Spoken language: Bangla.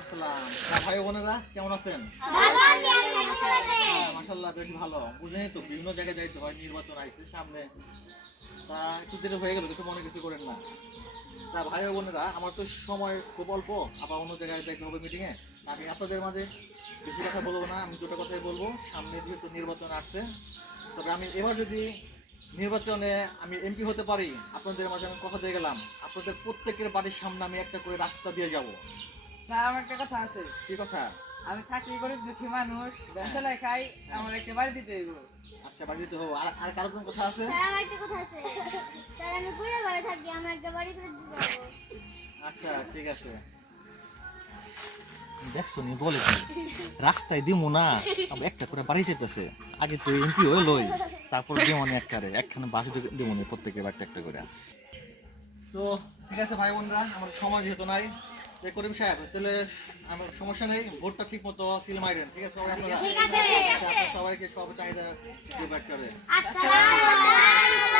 আসসালাম। ভাই বোনেরা কেমন আছেন? মাশাআল্লাহ বেশ ভালো। বুঝেনি তো বিভিন্ন জায়গায় যাইতে হয়, নির্বাচন আইছে সামনে। তা একটু দেরি হয়ে গেল, কিছু মনে কিছু করেন না। তা ভাই বোনেরা আমার তো সময় খুব অল্প, আবার অন্য জায়গায় যাইতে হবে মিটিংয়ে। আমি আপনাদের মাঝে বেশি কথা বলবো না, আমি দুটো কথাই বলবো। সামনে যেহেতু নির্বাচন আসছে, তবে আমি এবার যদি নির্বাচনে আমি এমপি হতে পারি, আপনাদের মাঝে আমি কথা দিয়ে গেলাম, আপনাদের প্রত্যেকের বাড়ির সামনে আমি একটা করে রাস্তা দিয়ে যাব। স্যার আমার একটা কথা আছে। কি কথা? আমি থাকি গরিব দুঃখী মানুষ, বেসালাই খাই, আমার একটা বাড়ি দিতে হইব। আচ্ছা, বাড়ি দিতে হবে। আর কারো কোনো কথা আছে? স্যার আমার একটা কথা আছে। স্যার আমি কুড়ে ঘরে থাকি, আমার একটা বাড়ি করে দিতে পারবো। আচ্ছা ঠিক আছে। দেখছো নি বলে রাস্তায় দিমু না, একটা করে বাড়ি যেতেছে। আগে তো এমপি হয়ে লই, তারপর দিমু না একখানে বাসে দিমু না প্রত্যেকের বাড়িতে একটা করে। তো ঠিক আছে ভাই বোনরা, আমার সময় যেহেতু নাই, যে করিম সাহেব তাহলে আমার সমস্যা নেই, ভোটটা ঠিক মতো সিল মাইরেন, ঠিক আছে? ঠিক আছে। আপনারা সবাইকে সব চাহিদা দিয়ে ব্যাক করে। আসসালামু আলাইকুম।